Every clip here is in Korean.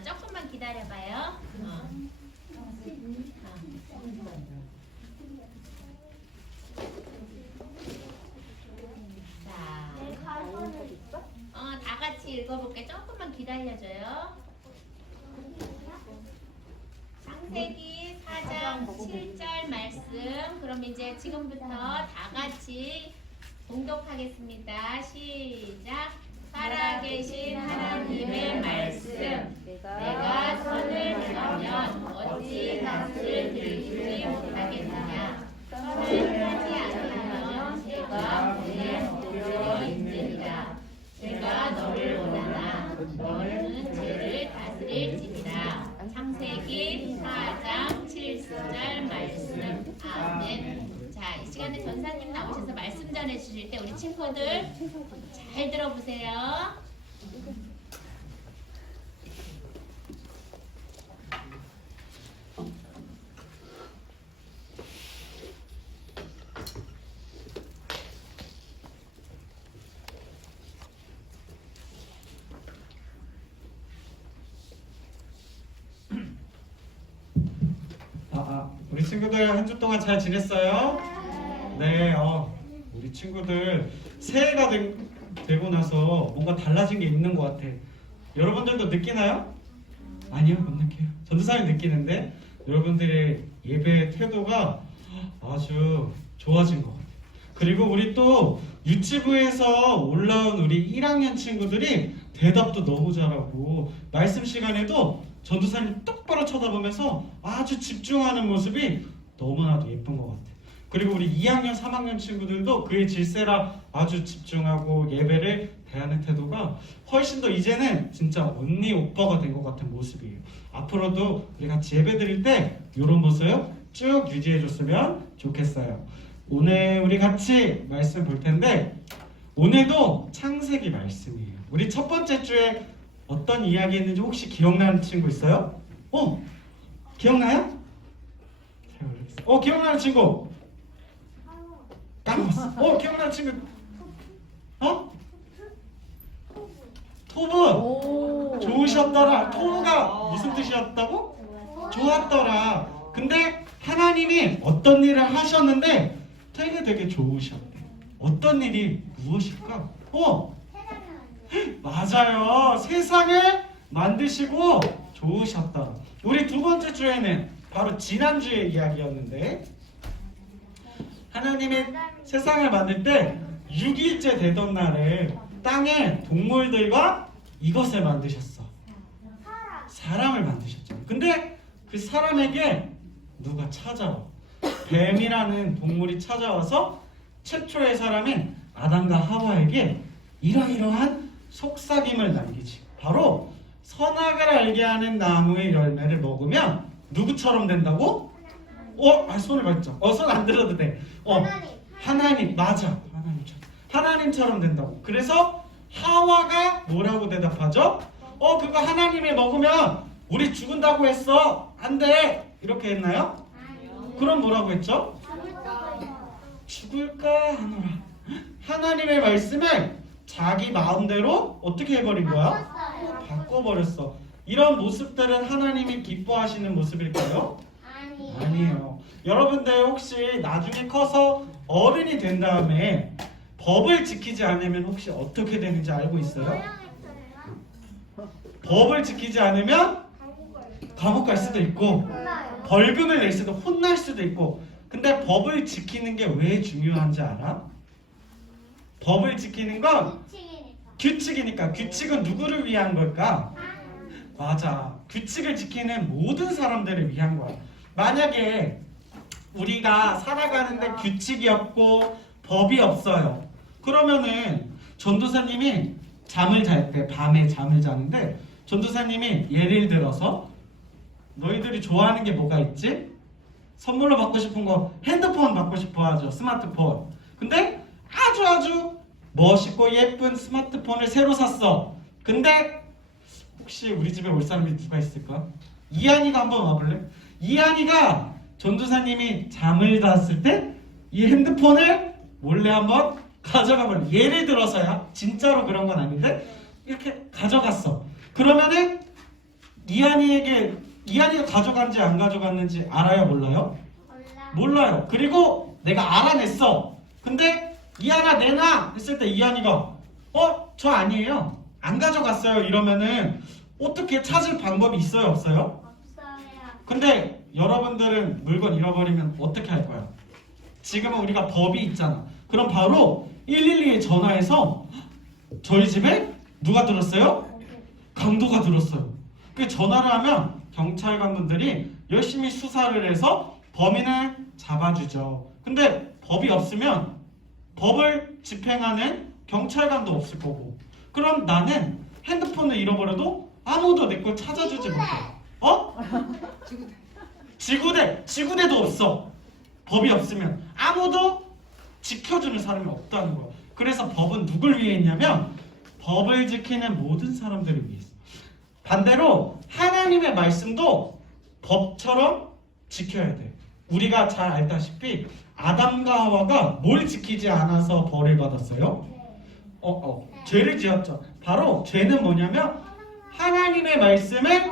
조금만 기다려봐요. 다 같이 읽어볼게. 조금만 기다려줘요. 창세기 4장 7절 말씀. 그럼 이제 지금부터 다 같이 봉독하겠습니다. 시작. 살아계신 하나님의 말씀. 내가 선을 행하면 어찌 낯을 들이지 못하겠느냐. 선을 하지 않으면 내가 보내 도리어 있느니라. 내가 너를 원하나 너는 죄를 다스릴지니라. 창세기 4장 7절 말씀. 아멘. 자, 이 시간에 전사님 나오셔서 말씀 전해 주실 때 우리 친구들 잘 들어보세요. 우리 친구들 한 주 동안 잘 지냈어요? 네, 우리 친구들 새해가 되고 나서 뭔가 달라진 게 있는 것 같아. 여러분들도 느끼나요? 아니요, 못 느껴요. 전도사님 느끼는데 여러분들의 예배 태도가 아주 좋아진 것 같아요. 그리고 우리 또 유치부에서 올라온 우리 1학년 친구들이 대답도 너무 잘하고 말씀 시간에도 전도사님 똑바로 쳐다보면서 아주 집중하는 모습이 너무나도 예쁜 것 같아요. 그리고 우리 2학년, 3학년 친구들도 그의 질세라 아주 집중하고 예배를 대하는 태도가 훨씬 더 이제는 진짜 언니, 오빠가 된 것 같은 모습이에요. 앞으로도 우리 같이 예배 드릴 때 이런 모습 쭉 유지해줬으면 좋겠어요. 오늘 우리 같이 말씀 볼 텐데 오늘도 창세기 말씀이에요. 우리 첫 번째 주에 어떤 이야기 했는지 혹시 기억나는 친구 있어요? 기억나요? 잘 모르겠어요. 기억나는 친구? 까먹었어. 기억나는 친구? 토브. 좋으셨더라. 토브가 무슨 뜻이었다고? 좋았더라. 근데 하나님이 어떤 일을 하셨는데 되게 좋으셨대. 어떤 일이 무엇일까? 맞아요. 세상을 만드시고 좋으셨다. 우리 두 번째 주에는 바로 지난주의 이야기였는데 하나님이 세상을 만들 때 6일째 되던 날에 땅에 동물들과 이것을 만드셨어. 사람을 만드셨죠. 근데 그 사람에게 누가 찾아와. 뱀이라는 동물이 찾아와서 최초의 사람인 아담과 하와에게 이러이러한 속삭임을 남기지. 바로 선악을 알게 하는 나무의 열매를 먹으면 누구처럼 된다고? 손을 봤죠. 손 안 들어도 돼. 하나님 맞아. 하나님처럼 된다고. 그래서 하와가 뭐라고 대답하죠? 그거 하나님이 먹으면 우리 죽은다고 했어. 안 돼. 이렇게 했나요? 그럼 뭐라고 했죠? 죽을까 하노라. 하나님의 말씀을 자기 마음대로 어떻게 해버린 거야? 바꿔버렸어. 이런 모습들은 하나님이 기뻐하시는 모습일까요? 아니에요. 여러분들 혹시 나중에 커서 어른이 된 다음에 법을 지키지 않으면 혹시 어떻게 되는지 알고 있어요? 법을 지키지 않으면 감옥 갈 수도 있고 벌금을 낼 수도, 혼날 수도 있고. 근데 법을 지키는 게 왜 중요한지 알아? 법을 지키는 건 규칙이니까. 규칙은 누구를 위한 걸까? 맞아. 규칙을 지키는 모든 사람들을 위한 거야. 만약에 우리가 살아가는데 규칙이 없고 법이 없어요. 그러면은 전도사님이 잠을 잘 때, 밤에 잠을 자는데 전도사님이 예를 들어서 너희들이 좋아하는 게 뭐가 있지? 선물로 받고 싶은 거 핸드폰 받고 싶어 하죠. 스마트폰. 근데 아주 멋있고 예쁜 스마트폰을 새로 샀어. 근데 혹시 우리 집에 올 사람이 누가 있을까? 이한이가 한번 와볼래? 이한이가 전도사님이 잠을 잤을 때 이 핸드폰을 몰래 한번 가져가 버려. 예를 들어서야. 진짜로 그런 건 아닌데 이렇게 가져갔어. 그러면은 이한이가 가져간지 안 가져갔는지 알아요, 몰라요? 몰라요. 그리고 내가 알아냈어. 근데 이한아 내놔 했을 때 이한이가 저 아니에요. 안 가져갔어요. 이러면은 어떻게 찾을 방법이 있어요, 없어요? 근데 여러분들은 물건 잃어버리면 어떻게 할 거야? 지금은 우리가 법이 있잖아. 그럼 바로 112에 전화해서 저희 집에 누가 들었어요? 강도가 들었어요. 그 전화를 하면 경찰관 분들이 열심히 수사를 해서 범인을 잡아주죠. 근데 법이 없으면 법을 집행하는 경찰관도 없을 거고, 그럼 나는 핸드폰을 잃어버려도 아무도 내 걸 찾아주지 못해. 지구대도 없어. 법이 없으면 아무도 지켜주는 사람이 없다는 거야. 그래서 법은 누굴 위해 있냐면 법을 지키는 모든 사람들을 위해서. 반대로 하나님의 말씀도 법처럼 지켜야 돼. 우리가 잘 알다시피 아담과 하와가 뭘 지키지 않아서 벌을 받았어요? 죄를 지었죠. 바로 죄는 뭐냐면 하나님의 말씀을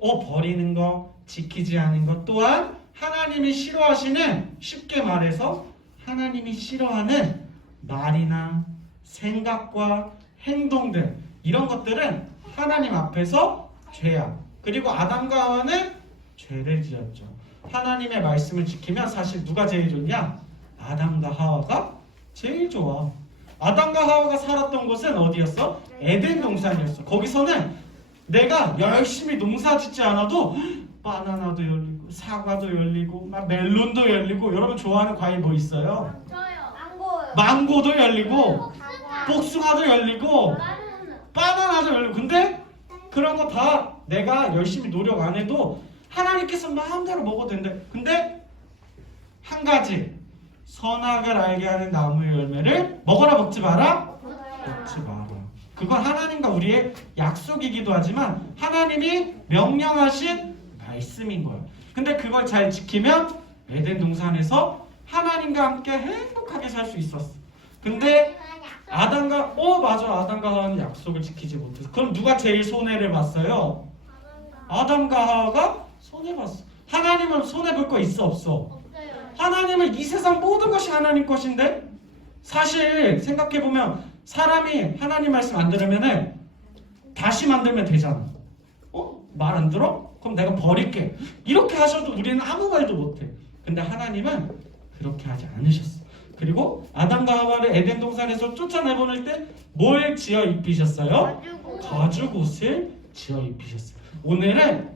버리는 거, 지키지 않은 것, 또한 하나님이 싫어하시는, 쉽게 말해서 하나님이 싫어하는 말이나 생각과 행동들, 이런 것들은 하나님 앞에서 죄야. 그리고 아담과 하와는 죄를 지었죠. 하나님의 말씀을 지키면 사실 누가 제일 좋냐? 아담과 하와가 제일 좋아. 아담과 하와가 살았던 곳은 어디였어? 에덴 동산이었어. 거기서는 내가 열심히 농사 짓지 않아도 바나나도 열리고 사과도 열리고 막 멜론도 열리고, 여러분 좋아하는 과일 뭐 있어요? 망고도 열리고 복숭아도 열리고 바나나도 열리고. 근데 그런 거 다 내가 열심히 노력 안 해도 하나님께서 마음대로 먹어도 된대. 근데 한 가지, 선악을 알게 하는 나무의 열매를 먹어라 먹지 마라? 먹지 마라. 그건 하나님과 우리의 약속이기도 하지만 하나님이 명령하신 말씀인 거예요. 근데 그걸 잘 지키면 에덴 동산에서 하나님과 함께 행복하게 살 수 있었어. 근데 아담과 하와는 약속을 지키지 못해서, 그럼 누가 제일 손해를 봤어요? 아담과 하와가 손해봤어. 하나님은 손해볼 거 있어, 없어? 하나님은 이 세상 모든 것이 하나님 것인데, 사실 생각해보면 사람이 하나님 말씀 안 들으면은 다시 만들면 되잖아. 말 안 들어? 그럼 내가 버릴게. 이렇게 하셔도 우리는 아무 말도 못해. 근데 하나님은 그렇게 하지 않으셨어. 그리고 아담과 하와를 에덴 동산에서 쫓아내보낼 때 뭘 지어 입히셨어요? 가죽 옷을 지어 입히셨어요. 오늘은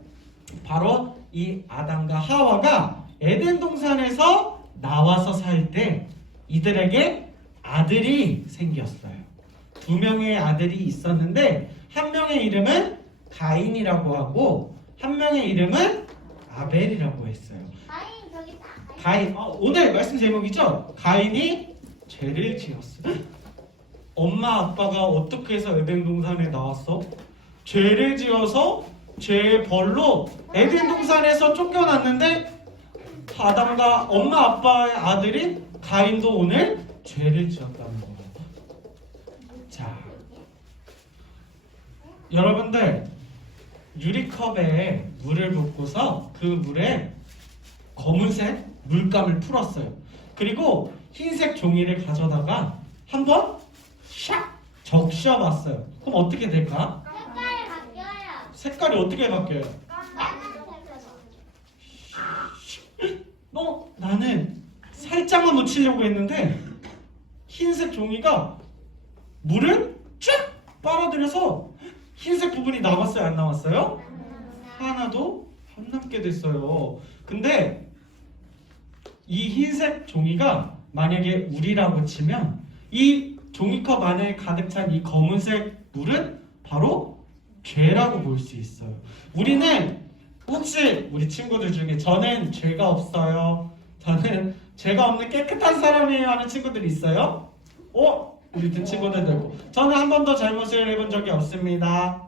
바로 이 아담과 하와가 에덴 동산에서 나와서 살 때 이들에게 아들이 생겼어요. 2명의 아들이 있었는데 한 명의 이름은 가인이라고 하고 한 명의 이름은 아벨이라고 했어요. 가인, 오늘 말씀 제목이죠? 가인이 죄를 지었어. 엄마 아빠가 어떻게 해서 에덴 동산에 나왔어? 죄를 지어서 죄의 벌로 에덴 동산에서 쫓겨났는데 아담과 엄마 아빠의 아들인 가인도 오늘 죄를 지었다는 거예요. 자, 여러분들 유리컵에 물을 붓고서 그 물에 검은색 물감을 풀었어요. 그리고 흰색 종이를 가져다가 한번 샥 적셔봤어요. 그럼 어떻게 될까? 색깔이 어떻게 바뀌어요? 나는 살짝만 묻히려고 했는데 흰색 종이가 물을 쫙 빨아들여서 흰색 부분이 남았어요, 안 남았어요? 하나도 안 남게 됐어요. 근데 이 흰색 종이가 만약에 우리라고 치면 이 종이컵 안에 가득 찬 이 검은색 물은 바로 죄라고 볼 수 있어요. 우리는 혹시 우리 친구들 중에 저는 죄가 없어요, 저는 죄가 없는 깨끗한 사람이에요 하는 친구들이 있어요? 우리 든 친구들도 있고, 저는 한 번도 잘못을 해본 적이 없습니다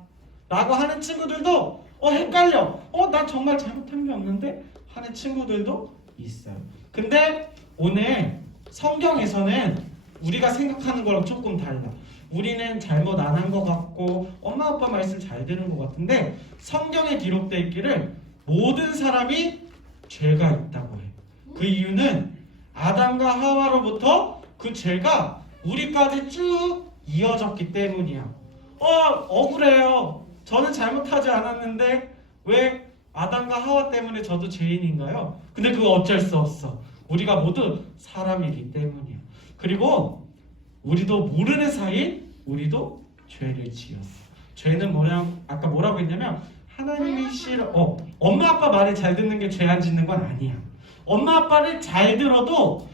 라고 하는 친구들도 헷갈려. 난 정말 잘못한 게 없는데 하는 친구들도 있어요. 근데 오늘 성경에서는 우리가 생각하는 거랑 조금 달라. 우리는 잘못 안 한 것 같고 엄마 아빠 말씀 잘 들은 것 같은데 성경에 기록되어 있기를 모든 사람이 죄가 있다고 해. 그 이유는 아담과 하와로부터 그 죄가 우리까지 쭉 이어졌기 때문이야. 억울해요. 저는 잘못하지 않았는데 왜 아담과 하와 때문에 저도 죄인인가요? 근데 그거 어쩔 수 없어. 우리가 모두 사람이기 때문이야. 그리고 우리도 모르는 사이 우리도 죄를 지었어. 죄는 아까 뭐라고 했냐면 하나님이 싫어. 엄마 아빠 말을 잘 듣는 게 죄 안 짓는 건 아니야. 엄마 아빠를 잘 들어도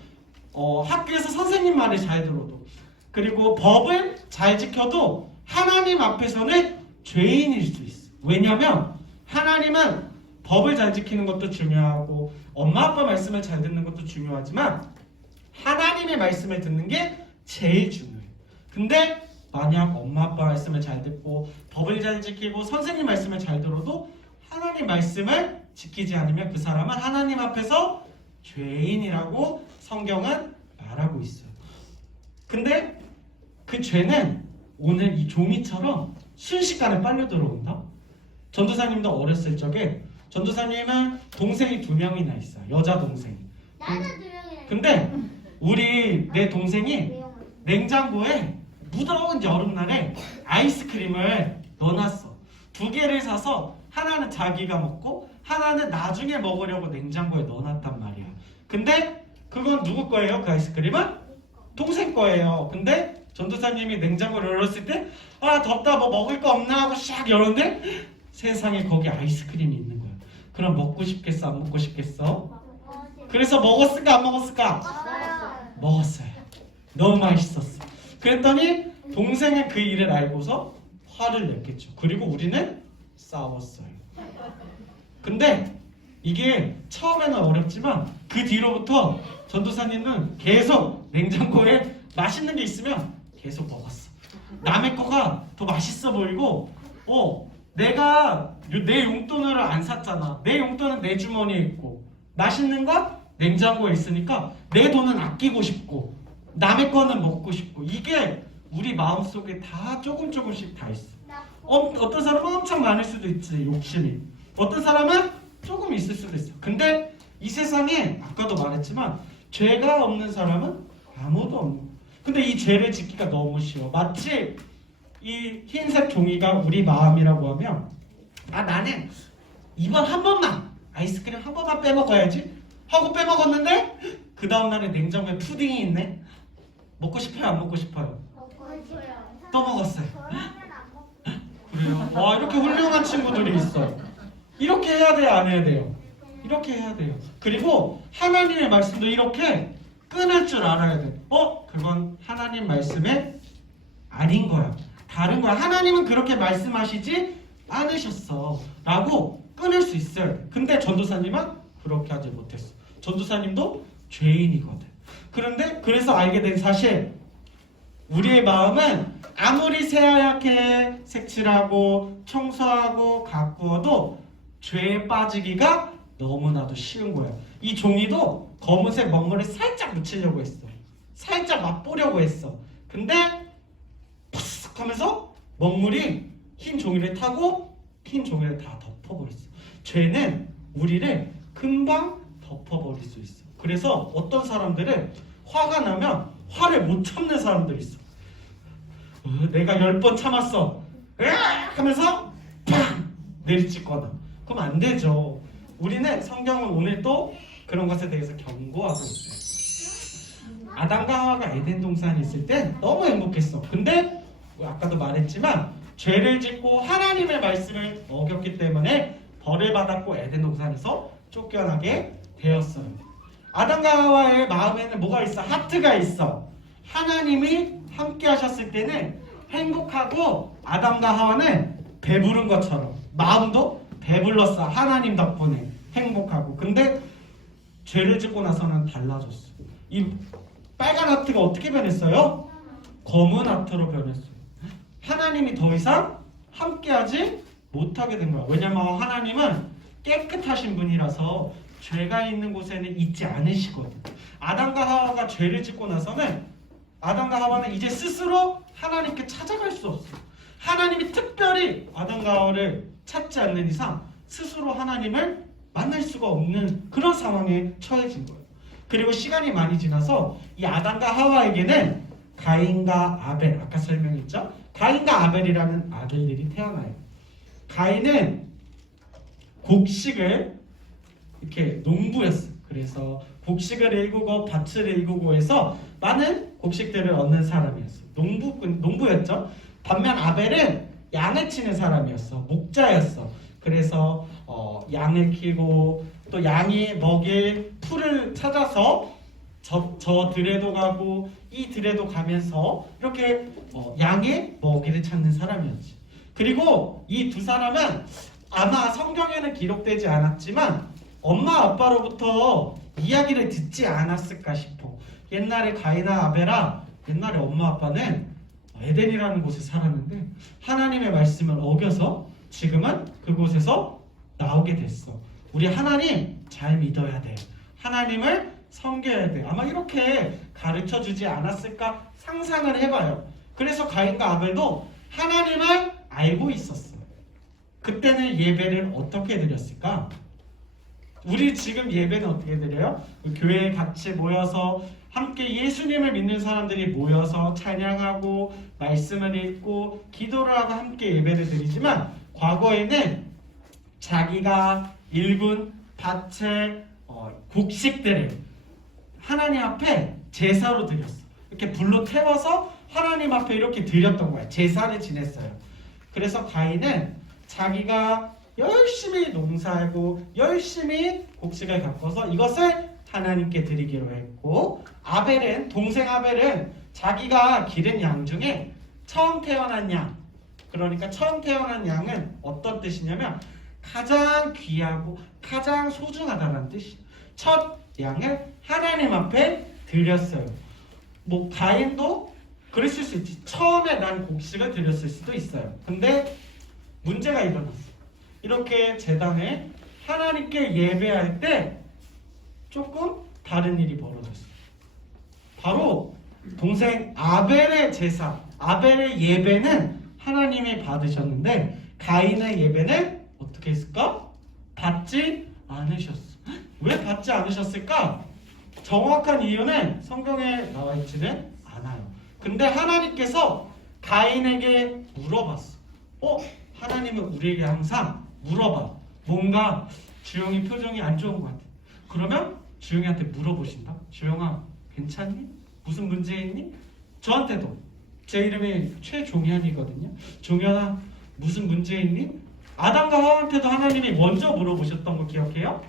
학교에서 선생님 말을 잘 들어도 그리고 법을 잘 지켜도 하나님 앞에서는 죄인일 수 있어. 왜냐면 하나님은 법을 잘 지키는 것도 중요하고 엄마 아빠 말씀을 잘 듣는 것도 중요하지만 하나님의 말씀을 듣는 게 제일 중요해. 근데 만약 엄마 아빠 말씀을 잘 듣고 법을 잘 지키고 선생님 말씀을 잘 들어도 하나님 말씀을 지키지 않으면 그 사람은 하나님 앞에서 죄인이라고 성경은 말하고 있어요. 근데 그 죄는 오늘 이 종이처럼 순식간에 빨려 들어온다. 전도사님도 어렸을 적에 전도사님은 동생이 2명이나 있어요. 여자 동생이. 나는 2명이네. 근데 내 동생이 냉장고에 무더운 여름날에 아이스크림을 넣어놨어. 2개를 사서 하나는 자기가 먹고 하나는 나중에 먹으려고 냉장고에 넣어놨단 말이야. 근데 그건 누구 거예요? 그 아이스크림은? 동생 거예요. 근데 전도사님이 냉장고를 열었을 때 덥다 뭐 먹을 거 없나 하고 샥 열었는데 세상에 거기 아이스크림이 있는 거야. 그럼 먹고 싶겠어? 안 먹고 싶겠어? 그래서 먹었을까 안 먹었을까? 먹었어요. 너무 맛있었어. 그랬더니 동생은 그 일을 알고서 화를 냈겠죠. 그리고 우리는 싸웠어요. 근데 이게 처음에는 어렵지만 그 뒤로부터 전도사님은 계속 냉장고에 맛있는 게 있으면 계속 먹었어. 남의 거가 더 맛있어 보이고 내가 내 용돈으로 안 샀잖아. 내 용돈은 내 주머니에 있고 맛있는 건 냉장고에 있으니까 내 돈은 아끼고 싶고 남의 거는 먹고 싶고 이게 우리 마음속에 다 조금씩 다 있어. 어떤 사람은 엄청 많을 수도 있지, 욕심이. 어떤 사람은 조금 있을 수도 있어. 근데 이 세상에 아까도 말했지만 죄가 없는 사람은 아무도 없는 거야. 근데 이 죄를 짓기가 너무 쉬워. 마치 이 흰색 종이가 우리 마음이라고 하면 나는 이번 한 번만 아이스크림 한 번만 빼먹어야지 하고 빼먹었는데 그 다음날에 냉장고에 푸딩이 있네. 먹고 싶어요? 안 먹고 싶어요? 또 먹었어요. 그래요? 와, 이렇게 훌륭한 친구들이 있어. 이렇게 해야 돼요? 안 해야 돼요? 이렇게 해야 돼요. 그리고 하나님의 말씀도 이렇게 끊을 줄 알아야 돼. 그건 하나님 말씀에 아닌 거야. 다른 거야. 하나님은 그렇게 말씀하시지 않으셨어 라고 끊을 수 있어요. 근데 전도사님은 그렇게 하지 못했어. 전도사님도 죄인이거든. 그래서 알게 된 사실, 우리의 마음은 아무리 새하얗게 색칠하고 청소하고 가꾸어도 죄에 빠지기가 너무나도 쉬운 거야. 이 종이도 검은색 먹물을 살짝 묻히려고 했어. 살짝 맛보려고 했어. 근데 푸쓱 하면서 먹물이 흰 종이를 타고 흰 종이를 다 덮어버렸어. 죄는 우리를 금방 덮어버릴 수 있어. 그래서 어떤 사람들은 화가 나면 화를 못 참는 사람들이 있어. 내가 10번 참았어 하면서 팍 내리찍거나. 그럼 안 되죠. 우리는 성경은 오늘 또 그런 것에 대해서 경고하고 있어요. 아담과 하와가 에덴 동산에 있을 때 너무 행복했어. 근데 아까도 말했지만 죄를 짓고 하나님의 말씀을 어겼기 때문에 벌을 받았고 에덴 동산에서 쫓겨나게 되었어요. 아담과 하와의 마음에는 뭐가 있어? 하트가 있어. 하나님이 함께 하셨을 때는 행복하고 아담과 하와는 배부른 것처럼 마음도 배불렀어. 하나님 덕분에 행복하고. 근데 죄를 짓고 나서는 달라졌어. 이 빨간 하트가 어떻게 변했어요? 검은 하트로 변했어요. 하나님이 더 이상 함께하지 못하게 된 거야. 왜냐면 하나님은 깨끗하신 분이라서 죄가 있는 곳에는 있지 않으시거든. 아담과 하와가 죄를 짓고 나서는 아담과 하와는 이제 스스로 하나님께 찾아갈 수 없어요. 하나님이 특별히 아담과 하와를 찾지 않는 이상 스스로 하나님을 만날 수가 없는 그런 상황에 처해진 거예요. 그리고 시간이 많이 지나서 이 아담과 하와에게는 가인과 아벨, 아까 설명했죠? 가인과 아벨이라는 아들들이 태어나요. 가인은 곡식을 이렇게 농부였어요. 그래서 곡식을 일구고 밭을 일구고 해서 많은 곡식들을 얻는 사람이었어요. 농부였죠. 반면 아벨은 양을 치는 사람이었어. 목자였어. 그래서 양을 키고 또 양이 먹일 풀을 찾아서 저 들에도 가고 이 들에도 가면서 이렇게 양의 먹이를 찾는 사람이었지. 그리고 이 두 사람은 아마 성경에는 기록되지 않았지만 엄마 아빠로부터 이야기를 듣지 않았을까 싶어. 옛날에 가인아 아벨아, 옛날에 엄마 아빠는 에덴이라는 곳에 살았는데 하나님의 말씀을 어겨서 지금은 그곳에서 나오게 됐어. 우리 하나님 잘 믿어야 돼. 하나님을 섬겨야 돼. 아마 이렇게 가르쳐 주지 않았을까 상상을 해봐요. 그래서 가인과 아벨도 하나님을 알고 있었어. 그때는 예배를 어떻게 드렸을까? 우리 지금 예배는 어떻게 드려요? 교회에 같이 모여서 함께 예수님을 믿는 사람들이 모여서 찬양하고 말씀을 읽고 기도를 하고 함께 예배를 드리지만 과거에는 자기가 일군 밭의 곡식들을 하나님 앞에 제사로 드렸어. 이렇게 불로 태워서 하나님 앞에 이렇게 드렸던 거야. 제사를 지냈어요. 그래서 가인은 자기가 열심히 농사하고 열심히 곡식을 가꿔서 이것을 하나님께 드리기로 했고, 아벨은, 동생 아벨은 자기가 기른 양 중에 처음 태어난 양, 그러니까 처음 태어난 양은 어떤 뜻이냐면 가장 귀하고 가장 소중하다는 뜻이에요. 첫 양을 하나님 앞에 드렸어요. 뭐 가인도 그랬을 수 있지. 처음에 난 곡식을 드렸을 수도 있어요. 근데 문제가 일어났어. 이렇게 제단에 하나님께 예배할 때 조금 다른 일이 벌어졌어. 바로 동생 아벨의 제사, 아벨의 예배는 하나님이 받으셨는데 가인의 예배는 어떻게 했을까? 받지 않으셨어. 왜 받지 않으셨을까? 정확한 이유는 성경에 나와 있지는 않아요. 근데 하나님께서 가인에게 물어봤어. 하나님은 우리에게 항상 물어봐. 뭔가 주영이 표정이 안 좋은 것 같아. 그러면 주영이한테 물어보신다. 주영아, 괜찮니? 무슨 문제 있니? 저한테도. 제 이름이 최종현이거든요. 종현아, 무슨 문제 있니? 아담과 하와한테도 하나님이 먼저 물어보셨던 거 기억해요?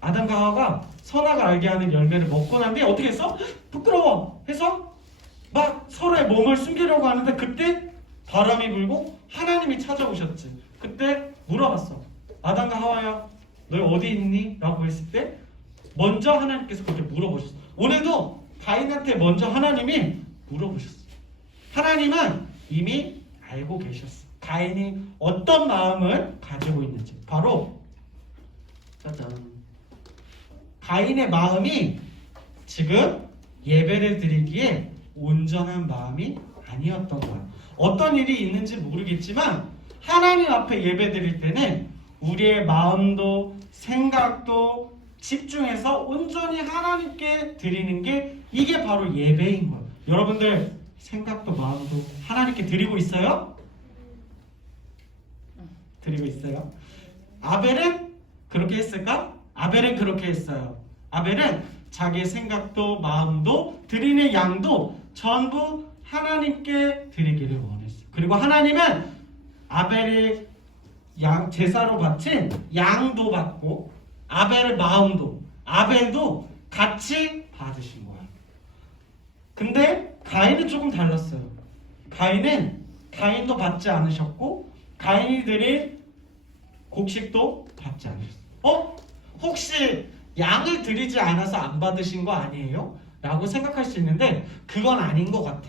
아담과 하와가 선악을 알게 하는 열매를 먹고 난 뒤에 어떻게 했어? 부끄러워 해서 막 서로의 몸을 숨기려고 하는데 그때 바람이 불고 하나님이 찾아오셨지. 그때 물어봤어. 아담과 하와야, 너희 어디 있니? 라고 했을 때 먼저 하나님께서 그렇게 물어보셨어. 오늘도 가인한테 먼저 하나님이 물어보셨어. 하나님은 이미 알고 계셨어. 가인이 어떤 마음을 가지고 있는지. 바로 짜잔, 가인의 마음이 지금 예배를 드리기에 온전한 마음이 아니었던 거야. 어떤 일이 있는지 모르겠지만 하나님 앞에 예배 드릴 때는 우리의 마음도 생각도 집중해서 온전히 하나님께 드리는 게 이게 바로 예배인 거예요. 여러분들 생각도 마음도 하나님께 드리고 있어요? 드리고 있어요? 아벨은 그렇게 했을까? 아벨은 그렇게 했어요. 아벨은 자기의 생각도 마음도 드리는 양도 전부 하나님께 드리기를 원했어요. 그리고 하나님은 아벨의 양 제사로 바친 양도 받고 아벨의 마음도 아벨도 같이 받으신 거야. 근데 가인은 조금 달랐어요. 가인도 받지 않으셨고 가인이 드린 곡식도 받지 않으셨어요. 혹시 양을 드리지 않아서 안 받으신 거 아니에요? 라고 생각할 수 있는데 그건 아닌 것 같아.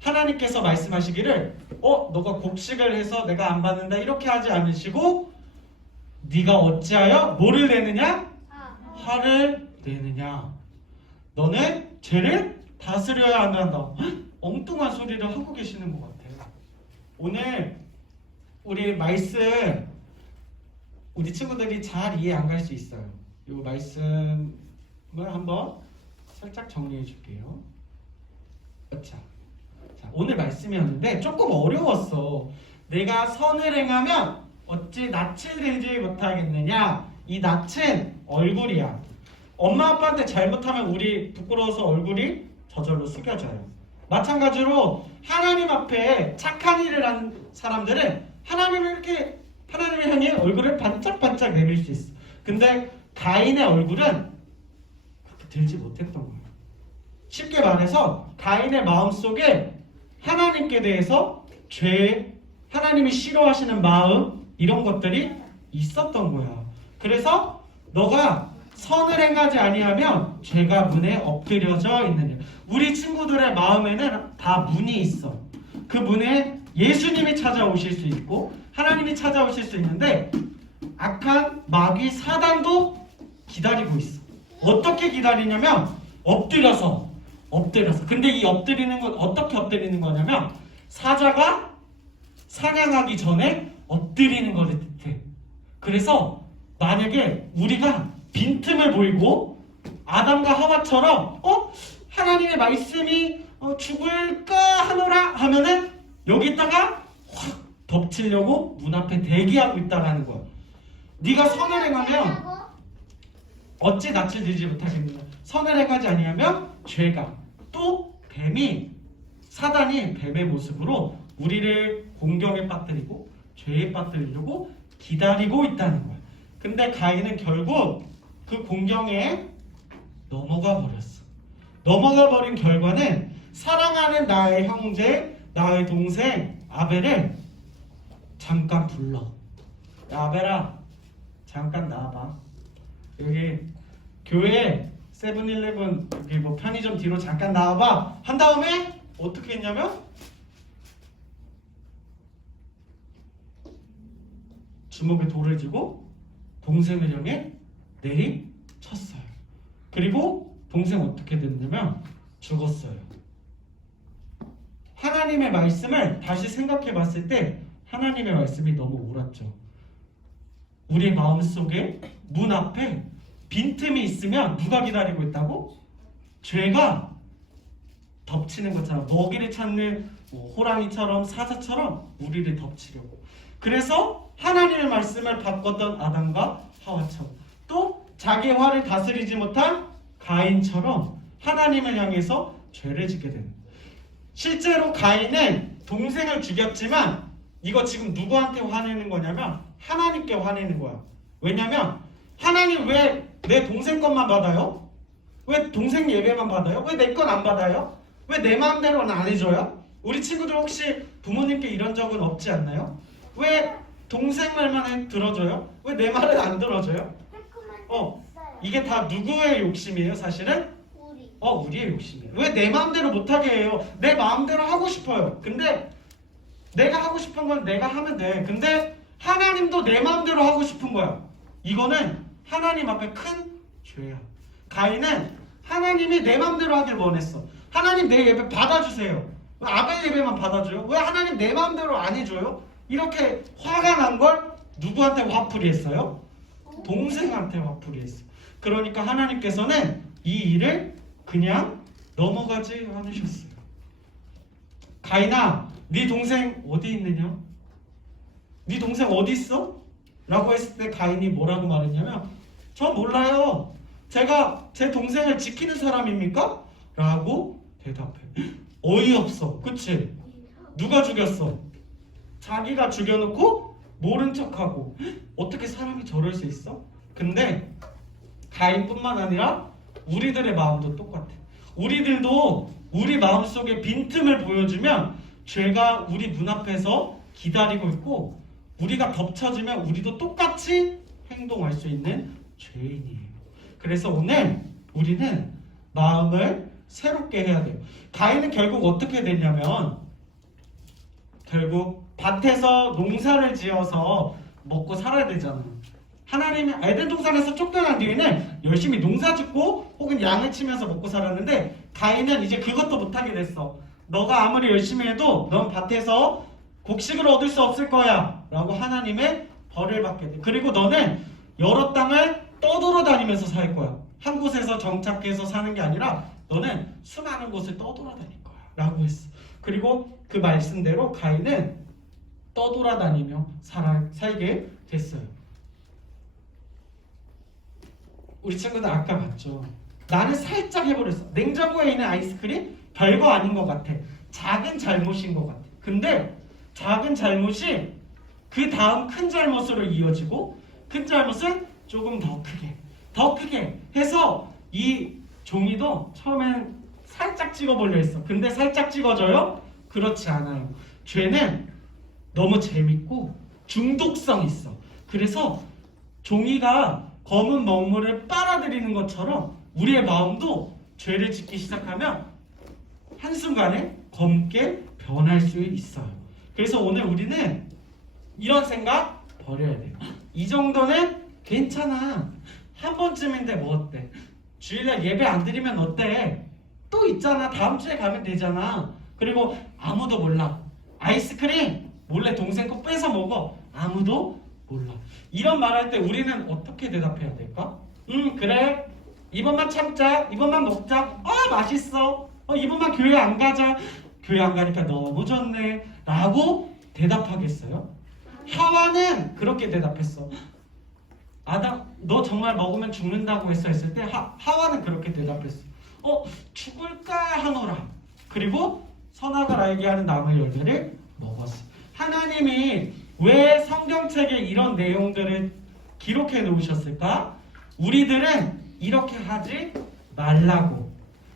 하나님께서 말씀하시기를 너가 곡식을 해서 내가 안 받는다 이렇게 하지 않으시고 네가 어찌하여 뭐를 내느냐? 화를 내느냐? 너는 죄를 다스려야 한다. 엉뚱한 소리를 하고 계시는 것 같아요. 오늘 우리 말씀 우리 친구들이 잘 이해 안 갈 수 있어요. 이 말씀을 한번 살짝 정리해 줄게요. 자, 오늘 말씀이었는데 조금 어려웠어. 내가 선을 행하면 어찌 낯을 들지 못하겠느냐. 이 낯은 얼굴이야. 엄마 아빠한테 잘못하면 우리 부끄러워서 얼굴이 저절로 숙여져요. 마찬가지로 하나님 앞에 착한 일을 하는 사람들은 하나님을 향해 얼굴을 반짝반짝 내밀 수 있어. 근데 가인의 얼굴은 그렇게 들지 못했던 거예요. 쉽게 말해서 가인의 마음속에 하나님께 대해서 죄, 하나님이 싫어하시는 마음 이런 것들이 있었던 거야. 그래서 너가 선을 행하지 아니하면 죄가 문에 엎드려져 있느냐. 우리 친구들의 마음에는 다 문이 있어. 그 문에 예수님이 찾아오실 수 있고 하나님이 찾아오실 수 있는데 악한 마귀 사단도 기다리고 있어. 어떻게 기다리냐면 엎드려서. 근데 이 엎드리는 건 어떻게 엎드리는 거냐면 사자가 사냥하기 전에 엎드리는 거를 뜻해. 그래서 만약에 우리가 빈틈을 보이고 아담과 하와처럼 하나님의 말씀이 죽을까 하노라 하면은 여기다가 확 덮치려고 문 앞에 대기하고 있다라는 거야. 네가 선을 행하면 어찌 낯을 들지 못하겠느냐. 선을 행하지 아니하면 죄가 또 사단이 뱀의 모습으로 우리를 공경에 빠뜨리고 죄에 빠뜨리려고 기다리고 있다는 거야. 근데 가인은 결국 그 공경에 넘어가 버렸어. 넘어가 버린 결과는 사랑하는 나의 형제, 나의 동생 아벨을 잠깐 불러. 야, 아벨아, 잠깐 나와봐. 여기 교회 세븐일레븐 여기 뭐 편의점 뒤로 잠깐 나와봐. 한 다음에 어떻게 했냐면 주먹에 돌을 쥐고 동생을 향해 내리쳤어요. 그리고 동생 어떻게 됐냐면 죽었어요. 하나님의 말씀을 다시 생각해 봤을 때 하나님의 말씀이 너무 옳았죠. 우리의 마음속에 문 앞에 빈틈이 있으면 누가 기다리고 있다고? 죄가 덮치는 것처럼 먹이를 찾는 호랑이처럼 사자처럼 우리를 덮치려고. 그래서 하나님의 말씀을 바꿨던 아담과 하와처럼 또 자기 화를 다스리지 못한 가인처럼 하나님을 향해서 죄를 짓게 되는 거예요. 실제로 가인은 동생을 죽였지만 이거 지금 누구한테 화내는 거냐면 하나님께 화내는 거야. 왜냐면 하나님 왜 내 동생 것만 받아요? 왜 동생 예배만 받아요? 왜 내 건 안 받아요? 왜 내 마음대로는 안 해줘요? 우리 친구들 혹시 부모님께 이런 적은 없지 않나요? 왜 동생 말만 들어줘요? 왜 내 말은 안 들어줘요? 이게 다 누구의 욕심이에요 사실은? 우리의 욕심이에요. 왜 내 마음대로 못하게 해요? 내 마음대로 하고 싶어요. 근데 내가 하고 싶은 건 내가 하면 돼. 근데 하나님도 내 마음대로 하고 싶은 거야. 이거는 하나님 앞에 큰 죄야. 가인은 하나님이 내 마음대로 하길 원했어. 하나님 내 예배 받아주세요. 왜 아벨 예배만 받아줘요? 왜 하나님 내 마음대로 안 해줘요? 이렇게 화가 난 걸 누구한테 화풀이 했어요? 동생한테 화풀이 했어. 그러니까 하나님께서는 이 일을 그냥 넘어가지 않으셨어요. 가인아, 네 동생 어디 있느냐? 네 동생 어디 있어? 라고 했을 때 가인이 뭐라고 말했냐면 저 몰라요. 제가 제 동생을 지키는 사람입니까? 라고 대답해. 어이없어. 그치? 누가 죽였어? 자기가 죽여놓고 모른 척하고. 어떻게 사람이 저럴 수 있어? 근데 가인뿐만 아니라 우리들의 마음도 똑같아. 우리들도 우리 마음속에 빈틈을 보여주면 죄가 우리 문 앞에서 기다리고 있고 우리가 덮쳐지면 우리도 똑같이 행동할 수 있는 죄인이에요. 그래서 오늘 우리는 마음을 새롭게 해야 돼요. 가인은 결국 어떻게 되냐면 결국 밭에서 농사를 지어서 먹고 살아야 되잖아. 하나님이 에덴 동산에서 쫓겨난 뒤에는 열심히 농사짓고 혹은 양을 치면서 먹고 살았는데 가인은 이제 그것도 못하게 됐어. 너가 아무리 열심히 해도 넌 밭에서 곡식을 얻을 수 없을 거야 라고 하나님의 벌을 받게 돼. 그리고 너는 여러 땅을 떠돌아다니면서 살 거야. 한 곳에서 정착해서 사는 게 아니라 너는 수많은 곳을 떠돌아다닐 거야 라고 했어. 그리고 그 말씀대로 가인은 떠돌아다니며 살게 됐어요. 우리 친구들 아까 봤죠? 나는 살짝 해버렸어. 냉장고에 있는 아이스크림 별거 아닌 것 같아. 작은 잘못인 것 같아. 근데 작은 잘못이 그 다음 큰 잘못으로 이어지고 큰 잘못은 조금 더 크게 해서 이 종이도 처음엔 살짝 찍어보려 했어. 근데 살짝 찍어져요? 그렇지 않아요. 죄는 너무 재밌고 중독성 있어. 그래서 종이가 검은 먹물을 빨아들이는 것처럼 우리의 마음도 죄를 짓기 시작하면 한순간에 검게 변할 수 있어요. 그래서 오늘 우리는 이런 생각 버려야 돼요. 이 정도는 괜찮아. 한 번쯤인데 뭐 어때? 주일날 예배 안 드리면 어때? 또 있잖아. 다음 주에 가면 되잖아. 그리고 아무도 몰라. 아이스크림 몰래 동생 거 뺏어 먹어. 아무도 몰라. 이런 말할 때 우리는 어떻게 대답해야 될까? 그래. 이번만 참자. 이번만 먹자. 맛있어. 이번만 교회 안 가자. 교회 안 가니까 너무 좋네. 라고 대답하겠어요? 하와는 그렇게 대답했어. 아담, 너 정말 먹으면 죽는다고 했을 때 하와는 그렇게 대답했어. 죽을까 하노라. 그리고 선악을 알게 하는 나무 열매를 먹었어. 하나님이 왜 성경책에 이런 내용들을 기록해 놓으셨을까? 우리들은 이렇게 하지 말라고,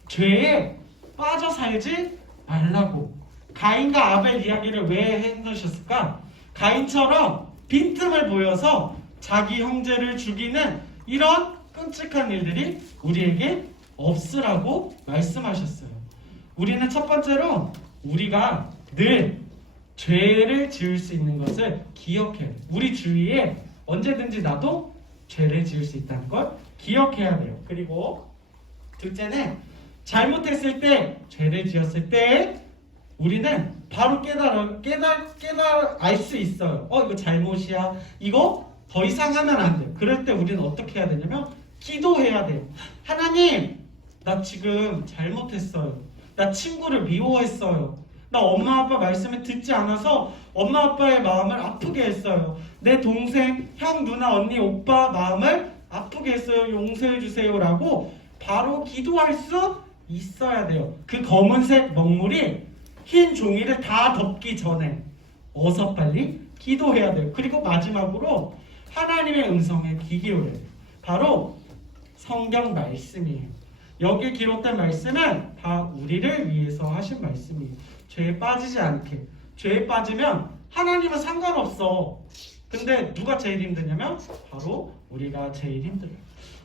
죄에 빠져 살지 말라고. 가인과 아벨 이야기를 왜 해놓으셨을까? 가인처럼 빈틈을 보여서 자기 형제를 죽이는 이런 끔찍한 일들이 우리에게 없으라고 말씀하셨어요. 우리는 첫 번째로 우리가 늘 죄를 지을 수 있는 것을 기억해야 돼요. 우리 주위에 언제든지 나도 죄를 지을 수 있다는 걸 기억해야 돼요. 그리고 둘째는 잘못했을 때, 죄를 지었을 때 우리는 바로 알 수 있어요. 이거 잘못이야. 이거 더 이상 하면 안 돼. 그럴 때 우리는 어떻게 해야 되냐면 기도해야 돼요. 하나님, 나 지금 잘못했어요. 나 친구를 미워했어요. 나 엄마 아빠 말씀을 듣지 않아서 엄마 아빠의 마음을 아프게 했어요. 내 동생, 형, 누나, 언니, 오빠 마음을 아프게 했어요. 용서해 주세요 라고 바로 기도할 수 있어야 돼요. 그 검은색 먹물이 흰 종이를 다 덮기 전에 어서 빨리 기도해야 돼요. 그리고 마지막으로 하나님의 음성에 귀 기울여야 돼요. 바로 성경 말씀이에요. 여기 기록된 말씀은 다 우리를 위해서 하신 말씀이에요. 죄에 빠지지 않게. 죄에 빠지면 하나님은 상관없어. 근데 누가 제일 힘드냐면 바로 우리가 제일 힘들어요.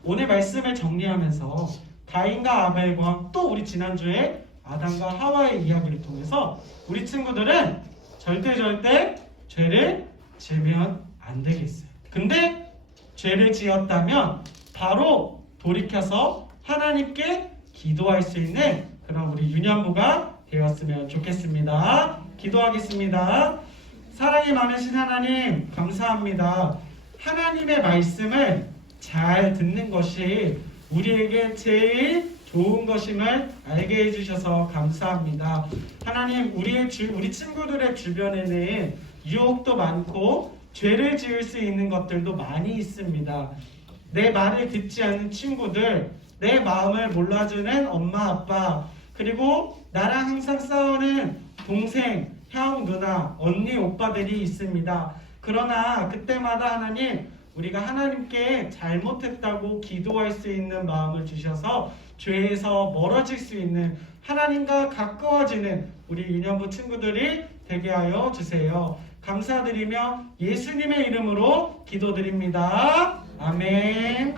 오늘 말씀을 정리하면서 가인과 아벨과 또 우리 지난주에 아담과 하와의 이야기를 통해서 우리 친구들은 절대 죄를 지으면 안 되겠어요. 근데 죄를 지었다면 바로 돌이켜서 하나님께 기도할 수 있는 그런 우리 유년부가 되었으면 좋겠습니다. 기도하겠습니다. 사랑이 많으신 하나님, 감사합니다. 하나님의 말씀을 잘 듣는 것이 우리에게 제일 좋은 것임을 알게 해주셔서 감사합니다. 하나님, 우리 친구들의 주변에는 유혹도 많고 죄를 지을 수 있는 것들도 많이 있습니다. 내 말을 듣지 않는 친구들, 내 마음을 몰라주는 엄마 아빠, 그리고 나랑 항상 싸우는 동생, 형, 누나, 언니, 오빠들이 있습니다. 그러나 그때마다 하나님, 우리가 하나님께 잘못했다고 기도할 수 있는 마음을 주셔서 죄에서 멀어질 수 있는, 하나님과 가까워지는 우리 유년부 친구들이 되게 하여 주세요. 감사드리며 예수님의 이름으로 기도드립니다. 아멘.